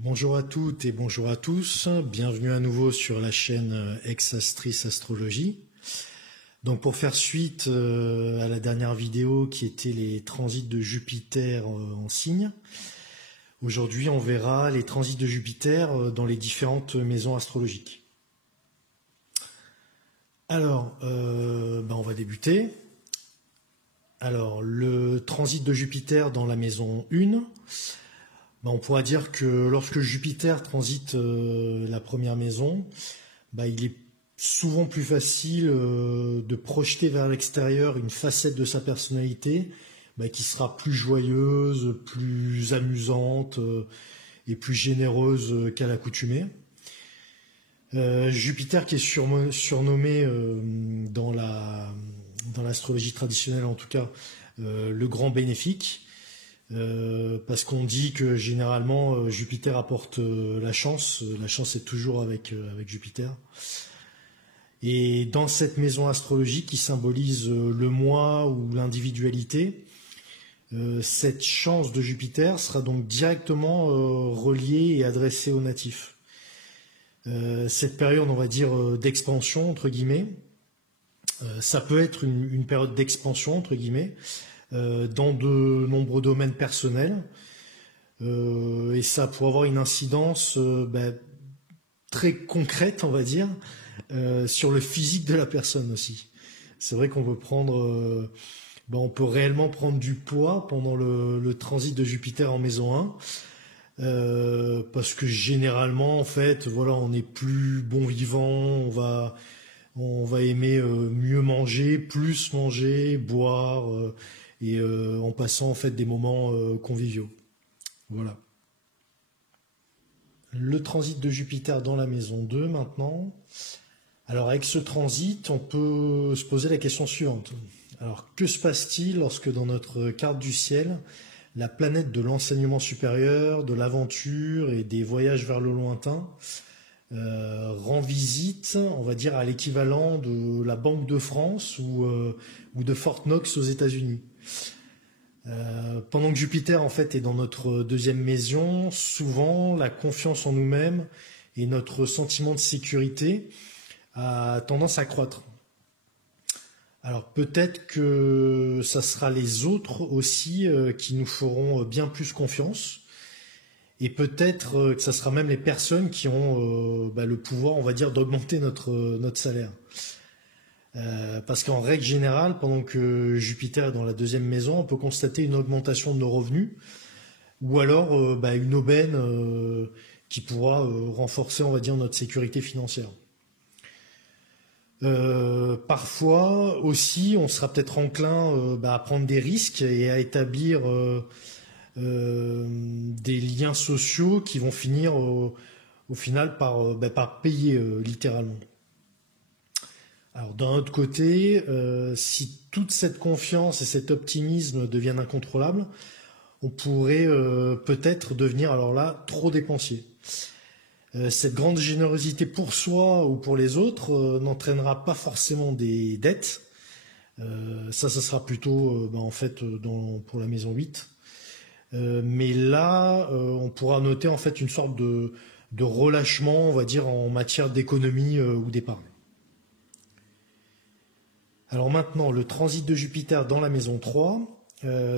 Bonjour à toutes et bonjour à tous, bienvenue à nouveau sur la chaîne Ex-Astris Astrologie. Donc pour faire suite à la dernière vidéo qui était les transits de Jupiter en signe, aujourd'hui on verra les transits de Jupiter dans les différentes maisons astrologiques. Alors, on va débuter. Alors, le transit de Jupiter dans la maison 1, on pourra dire que lorsque Jupiter transite la première maison, il est souvent plus facile de projeter vers l'extérieur une facette de sa personnalité qui sera plus joyeuse, plus amusante et plus généreuse qu'à l'accoutumée. Jupiter qui est surnommé dans l'astrologie traditionnelle en tout cas le grand bénéfique, parce qu'on dit que généralement Jupiter apporte la chance est toujours avec Jupiter. Et dans cette maison astrologique qui symbolise le moi ou l'individualité, cette chance de Jupiter sera donc directement reliée et adressée aux natifs. Cette période, on va dire, d'expansion, entre guillemets, ça peut être une période d'expansion, entre guillemets, dans de nombreux domaines personnels, et ça pourrait avoir une incidence très concrète, on va dire, sur le physique de la personne aussi. C'est vrai qu'on peut prendre, on peut réellement prendre du poids pendant le transit de Jupiter en maison 1, parce que généralement, en fait, voilà, on est plus bon vivant, on va aimer mieux manger, plus manger, boire, et en passant en fait des moments conviviaux. Voilà. Le transit de Jupiter dans la maison 2 maintenant. Alors avec ce transit, on peut se poser la question suivante. Alors que se passe-t-il lorsque dans notre carte du ciel, la planète de l'enseignement supérieur, de l'aventure et des voyages vers le lointain rend visite, on va dire, à l'équivalent de la Banque de France ou de Fort Knox aux États-Unis. Pendant que Jupiter en fait est dans notre deuxième maison, souvent la confiance en nous-mêmes et notre sentiment de sécurité a tendance à croître. Alors peut-être que ça sera les autres aussi qui nous feront bien plus confiance. Et peut-être que ça sera même les personnes qui ont le pouvoir, on va dire, d'augmenter notre salaire. Parce qu'en règle générale, pendant que Jupiter est dans la deuxième maison, on peut constater une augmentation de nos revenus, ou alors une aubaine qui pourra renforcer, on va dire, notre sécurité financière. Parfois aussi, on sera peut-être enclin à prendre des risques et à établir des liens sociaux qui vont finir au final par payer littéralement. Alors d'un autre côté, si toute cette confiance et cet optimisme deviennent incontrôlables, on pourrait peut-être devenir alors là trop dépensier. Cette grande générosité pour soi ou pour les autres n'entraînera pas forcément des dettes. Ça sera plutôt en fait pour la maison 8. Mais là, on pourra noter en fait une sorte de relâchement, on va dire, en matière d'économie ou d'épargne. Alors maintenant, le transit de Jupiter dans la maison 3.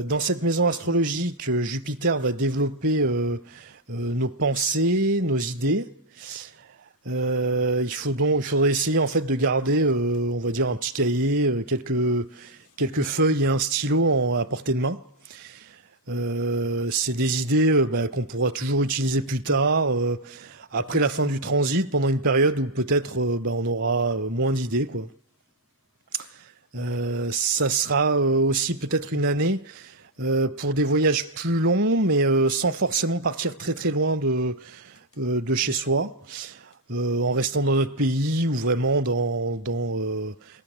Dans cette maison astrologique, Jupiter va développer nos pensées, nos idées. Il faudrait essayer en fait de garder, on va dire, un petit cahier, quelques feuilles et un stylo à portée de main. C'est des idées qu'on pourra toujours utiliser plus tard, après la fin du transit, pendant une période où peut-être on aura moins d'idées, quoi. Ça sera aussi peut-être une année pour des voyages plus longs, mais sans forcément partir très très loin de chez soi. en restant dans notre pays ou vraiment dans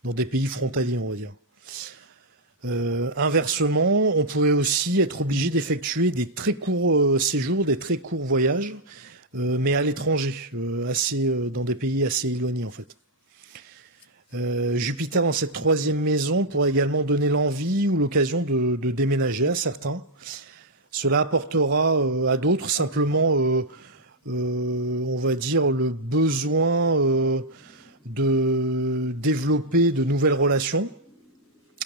des pays frontaliers, on va dire. Inversement, on pourrait aussi être obligé d'effectuer des très courts séjours, des très courts voyages, mais à l'étranger, dans des pays assez éloignés en fait. Jupiter dans cette troisième maison pourrait également donner l'envie ou l'occasion de déménager à certains. Cela apportera à d'autres simplement, on va dire, le besoin de développer de nouvelles relations.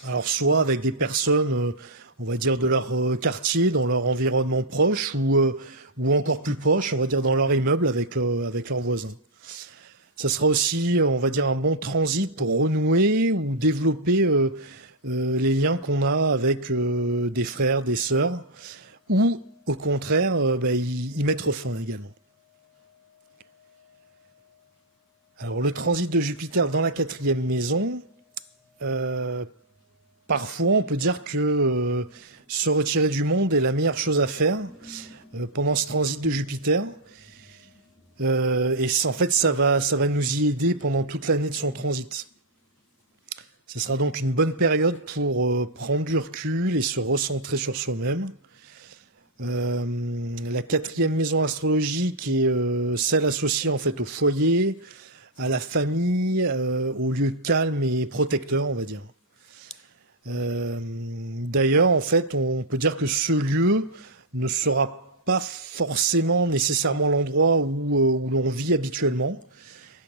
Alors soit avec des personnes, on va dire, de leur quartier, dans leur environnement proche, ou encore plus proche, on va dire, dans leur immeuble avec leurs voisins. Ça sera aussi, on va dire, un bon transit pour renouer ou développer les liens qu'on a avec des frères, des sœurs, ou au contraire, y mettre fin également. Alors le transit de Jupiter dans la quatrième maison, parfois on peut dire que se retirer du monde est la meilleure chose à faire pendant ce transit de Jupiter. Et en fait, ça va nous y aider pendant toute l'année de son transit. Ce sera donc une bonne période pour prendre du recul et se recentrer sur soi-même. La quatrième maison astrologique est celle associée en fait au foyer, à la famille, au lieu calme et protecteur, on va dire. D'ailleurs, en fait, on peut dire que ce lieu ne sera pas forcément nécessairement l'endroit où l'on vit habituellement.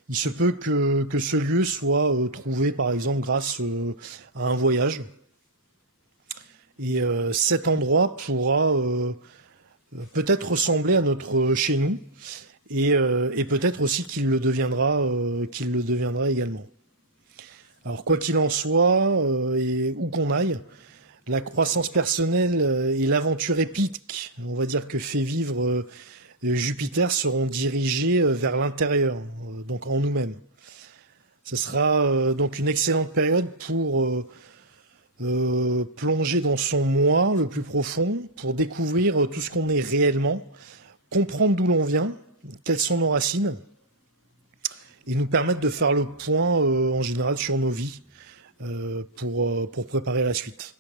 Il se peut que ce lieu soit trouvé par exemple grâce à un voyage. Et cet endroit pourra peut-être ressembler à notre chez nous et peut-être aussi qu'il le deviendra également. Alors quoi qu'il en soit, et où qu'on aille, la croissance personnelle et l'aventure épique, on va dire, que fait vivre Jupiter seront dirigés vers l'intérieur, donc en nous-mêmes. Ce sera donc une excellente période pour plonger dans son moi le plus profond, pour découvrir tout ce qu'on est réellement, comprendre d'où l'on vient, quelles sont nos racines, et nous permettre de faire le point en général sur nos vies pour préparer la suite.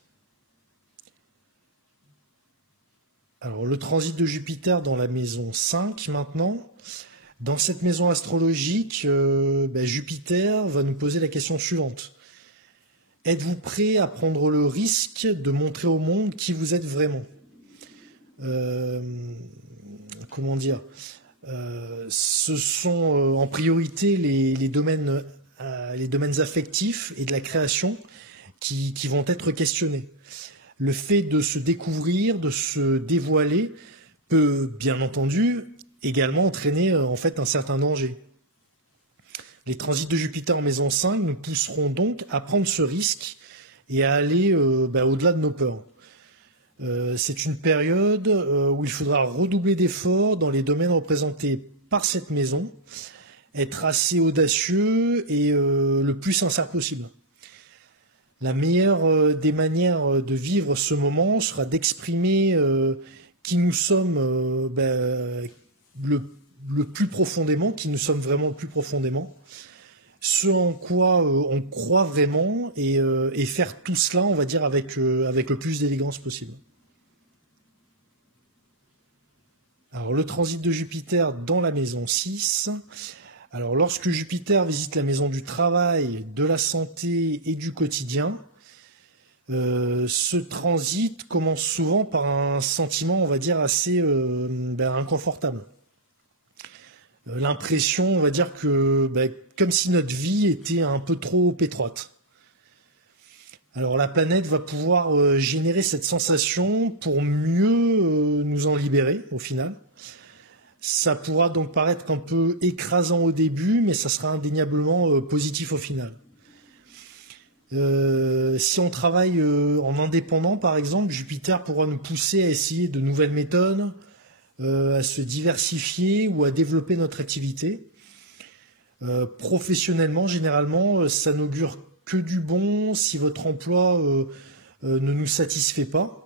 Alors, le transit de Jupiter dans la maison 5 maintenant. Dans cette maison astrologique, Jupiter va nous poser la question suivante. Êtes-vous prêt à prendre le risque de montrer au monde qui vous êtes vraiment ? Comment dire ? Ce sont en priorité les domaines affectifs et de la création qui vont être questionnés. Le fait de se découvrir, de se dévoiler, peut bien entendu également entraîner en fait un certain danger. Les transits de Jupiter en maison 5 nous pousseront donc à prendre ce risque et à aller au-delà de nos peurs. C'est une période où il faudra redoubler d'efforts dans les domaines représentés par cette maison, être assez audacieux et le plus sincère possible. La meilleure des manières de vivre ce moment sera d'exprimer qui nous sommes le plus profondément, qui nous sommes vraiment le plus profondément, ce en quoi on croit vraiment et faire tout cela, on va dire, avec le plus d'élégance possible. Alors le transit de Jupiter dans la maison 6. Alors, lorsque Jupiter visite la maison du travail, de la santé et du quotidien, ce transit commence souvent par un sentiment, on va dire, assez inconfortable. L'impression, on va dire, que comme si notre vie était un peu trop étroite. Alors, la planète va pouvoir générer cette sensation pour mieux nous en libérer, au final. Ça pourra donc paraître un peu écrasant au début, mais ça sera indéniablement positif au final. Si on travaille en indépendant, par exemple, Jupiter pourra nous pousser à essayer de nouvelles méthodes, à se diversifier ou à développer notre activité. Professionnellement, généralement, ça n'augure que du bon si votre emploi ne nous satisfait pas.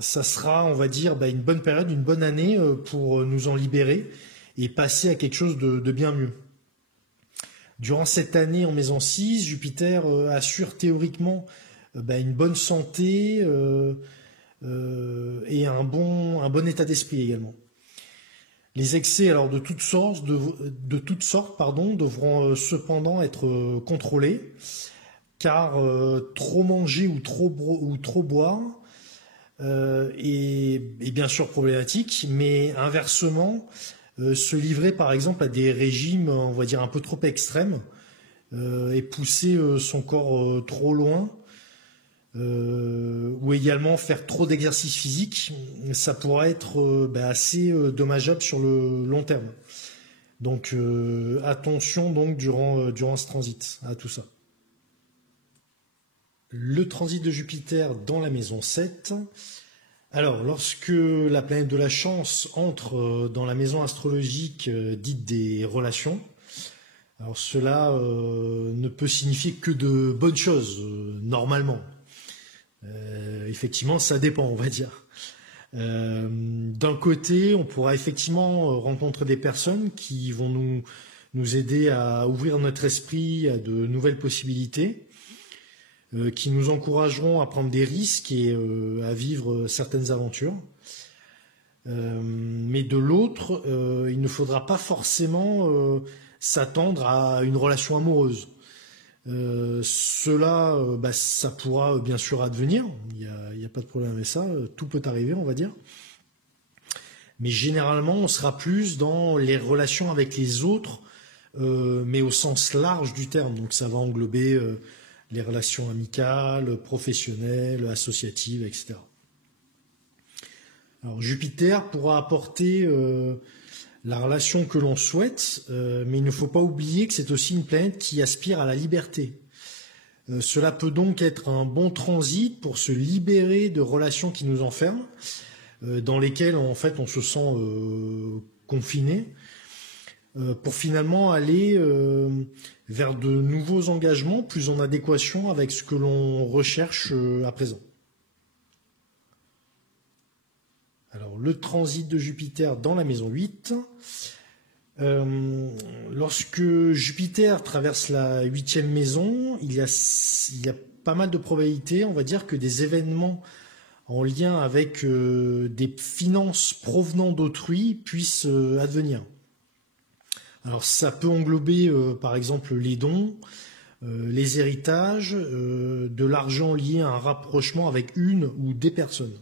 Ça sera, on va dire, une bonne période, une bonne année pour nous en libérer et passer à quelque chose de bien mieux. Durant cette année en maison 6, Jupiter assure théoriquement une bonne santé et un bon état d'esprit également. Les excès alors de toutes sortes devront cependant être contrôlés, car trop manger ou trop boire est bien sûr problématique, mais inversement, se livrer par exemple à des régimes, on va dire un peu trop extrêmes, et pousser son corps trop loin, ou également faire trop d'exercice physique, ça pourrait être assez dommageable sur le long terme. Donc attention donc durant ce transit à tout ça. Le transit de Jupiter dans la maison 7. Alors, lorsque la planète de la chance entre dans la maison astrologique dite des relations, alors cela ne peut signifier que de bonnes choses, normalement. Effectivement, ça dépend, on va dire. D'un côté, on pourra effectivement rencontrer des personnes qui vont nous aider à ouvrir notre esprit à de nouvelles possibilités, qui nous encourageront à prendre des risques et à vivre certaines aventures. Mais de l'autre, il ne faudra pas forcément s'attendre à une relation amoureuse. Ça pourra bien sûr advenir, il n'y a pas de problème avec ça, tout peut arriver, on va dire. Mais généralement, on sera plus dans les relations avec les autres, mais au sens large du terme. Donc ça va englober les relations amicales, professionnelles, associatives, etc. Alors Jupiter pourra apporter la relation que l'on souhaite, mais il ne faut pas oublier que c'est aussi une planète qui aspire à la liberté. Cela peut donc être un bon transit pour se libérer de relations qui nous enferment, dans lesquelles en fait on se sent confiné, pour finalement aller vers de nouveaux engagements plus en adéquation avec ce que l'on recherche à présent. Alors, le transit de Jupiter dans la maison 8. Lorsque Jupiter traverse la 8e maison, il y a pas mal de probabilités, on va dire, que des événements en lien avec des finances provenant d'autrui puissent advenir. Alors, ça peut englober, par exemple, les dons, les héritages, de l'argent lié à un rapprochement avec une ou des personnes.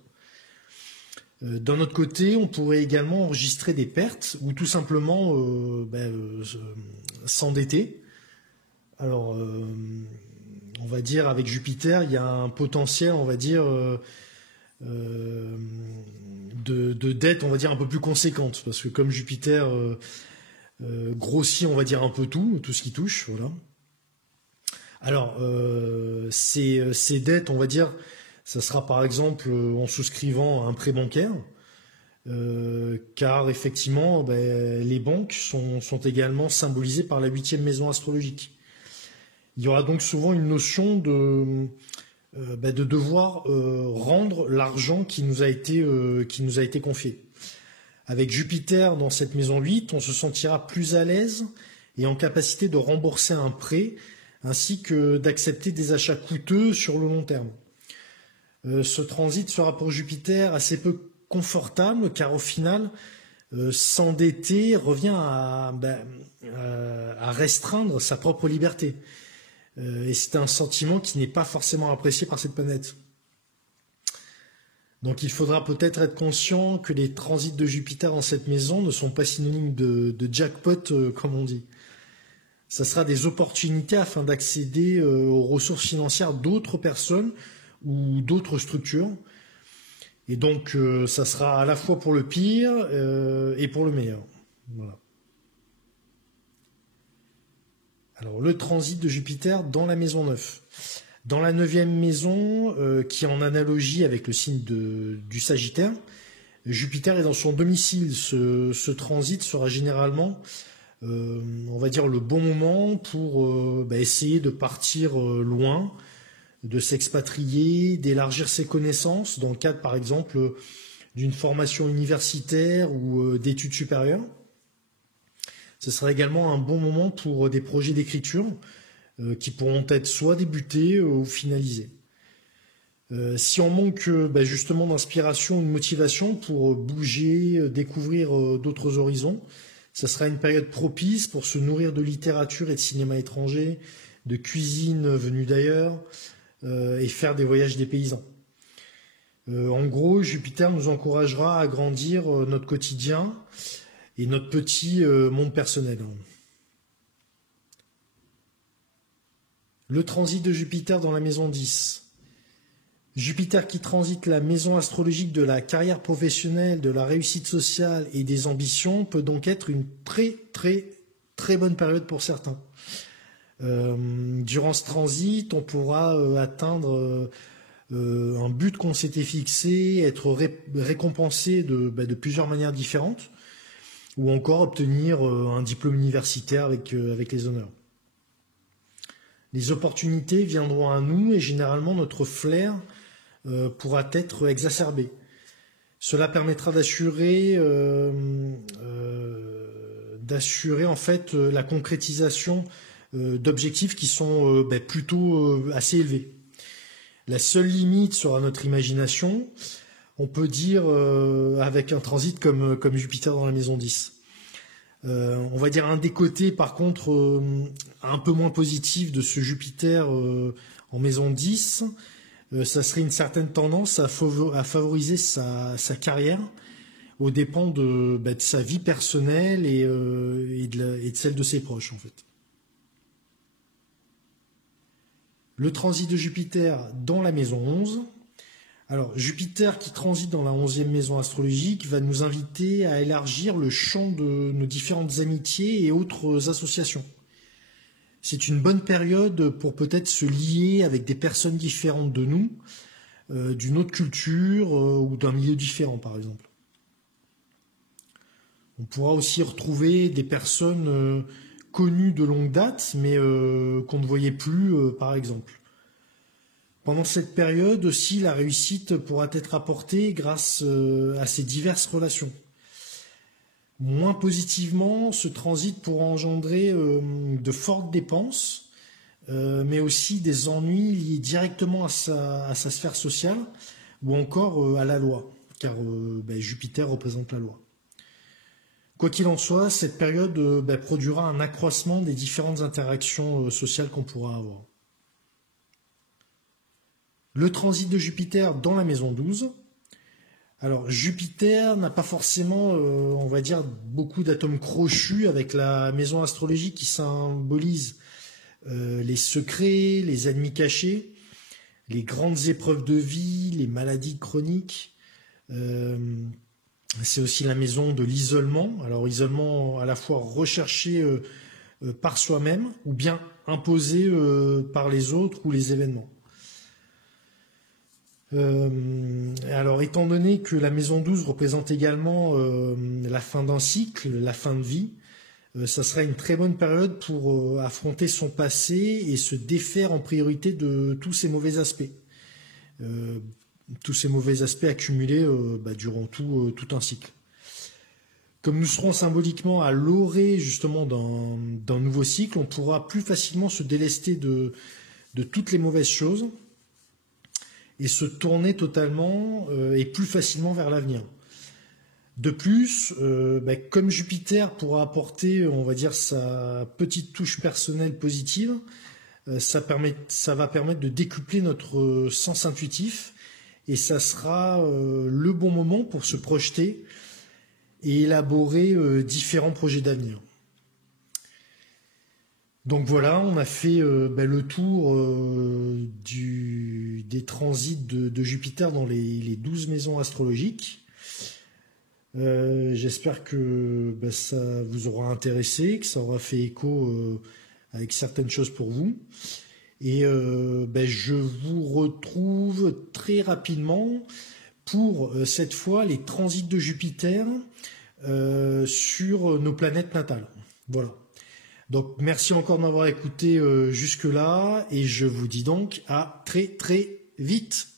D'un autre côté, on pourrait également enregistrer des pertes ou tout simplement s'endetter. Alors, on va dire avec Jupiter, il y a un potentiel, on va dire, de dette, on va dire un peu plus conséquente, parce que comme Jupiter grossit, on va dire un peu tout ce qui touche, voilà. Alors, ces dettes, on va dire, ça sera par exemple en souscrivant un prêt bancaire, car effectivement, les banques sont également symbolisées par la 8e maison astrologique. Il y aura donc souvent une notion de devoir rendre l'argent qui nous a été confié. Avec Jupiter dans cette maison 8, on se sentira plus à l'aise et en capacité de rembourser un prêt, ainsi que d'accepter des achats coûteux sur le long terme. Ce transit sera pour Jupiter assez peu confortable, car au final, s'endetter revient à restreindre sa propre liberté. Et c'est un sentiment qui n'est pas forcément apprécié par cette planète. Donc il faudra peut-être être conscient que les transits de Jupiter dans cette maison ne sont pas synonymes de jackpot, comme on dit. Ça sera des opportunités afin d'accéder aux ressources financières d'autres personnes ou d'autres structures. Et donc, ça sera à la fois pour le pire et pour le meilleur. Voilà. Alors, le transit de Jupiter dans la maison 9. Dans la 9e maison, qui est en analogie avec le signe du Sagittaire, Jupiter est dans son domicile. Ce transit sera généralement, on va dire, le bon moment pour essayer de partir loin, de s'expatrier, d'élargir ses connaissances dans le cadre, par exemple, d'une formation universitaire ou d'études supérieures. Ce sera également un bon moment pour des projets d'écriture qui pourront être soit débutés ou finalisés. Si on manque justement d'inspiration ou de motivation pour bouger, découvrir d'autres horizons, ça sera une période propice pour se nourrir de littérature et de cinéma étranger, de cuisine venue d'ailleurs, et faire des voyages dépaysants. En gros, Jupiter nous encouragera à grandir notre quotidien et notre petit monde personnel. Le transit de Jupiter dans la maison 10. Jupiter qui transite la maison astrologique de la carrière professionnelle, de la réussite sociale et des ambitions peut donc être une très bonne période pour certains. Durant ce transit, on pourra atteindre un but qu'on s'était fixé, être récompensé de plusieurs manières différentes, ou encore obtenir un diplôme universitaire avec les honneurs. Les opportunités viendront à nous et généralement notre flair pourra être exacerbé. Cela permettra d'assurer en fait la concrétisation d'objectifs qui sont plutôt assez élevés. La seule limite sera notre imagination. On peut dire avec un transit comme Jupiter dans la maison 10. On va dire un des côtés par contre un peu moins positif de ce Jupiter en maison 10, ça serait une certaine tendance à favoriser sa carrière aux dépens de sa vie personnelle et de celle de ses proches en fait. Le transit de Jupiter dans la maison 11. Alors, Jupiter qui transite dans la 11e maison astrologique va nous inviter à élargir le champ de nos différentes amitiés et autres associations. C'est une bonne période pour peut-être se lier avec des personnes différentes de nous, d'une autre culture ou d'un milieu différent par exemple. On pourra aussi retrouver des personnes connues de longue date mais qu'on ne voyait plus par exemple. Pendant cette période aussi, la réussite pourra être apportée grâce à ces diverses relations. Moins positivement, ce transit pourra engendrer de fortes dépenses, mais aussi des ennuis liés directement à sa sphère sociale ou encore à la loi, car Jupiter représente la loi. Quoi qu'il en soit, cette période produira un accroissement des différentes interactions sociales qu'on pourra avoir. Le transit de Jupiter dans la maison 12. Alors Jupiter n'a pas forcément, on va dire, beaucoup d'atomes crochus avec la maison astrologique qui symbolise les secrets, les ennemis cachés, les grandes épreuves de vie, les maladies chroniques. C'est aussi la maison de l'isolement. Alors isolement à la fois recherché par soi-même ou bien imposé par les autres ou les événements. Alors, étant donné que la maison 12 représente également la fin d'un cycle, la fin de vie, ça sera une très bonne période pour affronter son passé et se défaire en priorité de tous ces mauvais aspects. Tous ces mauvais aspects accumulés durant tout un cycle. Comme nous serons symboliquement à l'orée justement d'un nouveau cycle, on pourra plus facilement se délester de toutes les mauvaises choses et se tourner totalement et plus facilement vers l'avenir. De plus, comme Jupiter pourra apporter, on va dire, sa petite touche personnelle positive, ça va permettre de décupler notre sens intuitif et ça sera le bon moment pour se projeter et élaborer différents projets d'avenir. Donc voilà, on a fait le tour des transits de Jupiter dans les 12 maisons astrologiques. J'espère que ça vous aura intéressé, que ça aura fait écho avec certaines choses pour vous. Et je vous retrouve très rapidement pour cette fois les transits de Jupiter sur nos planètes natales. Voilà. Donc merci encore de m'avoir écouté jusque-là et je vous dis donc à très vite.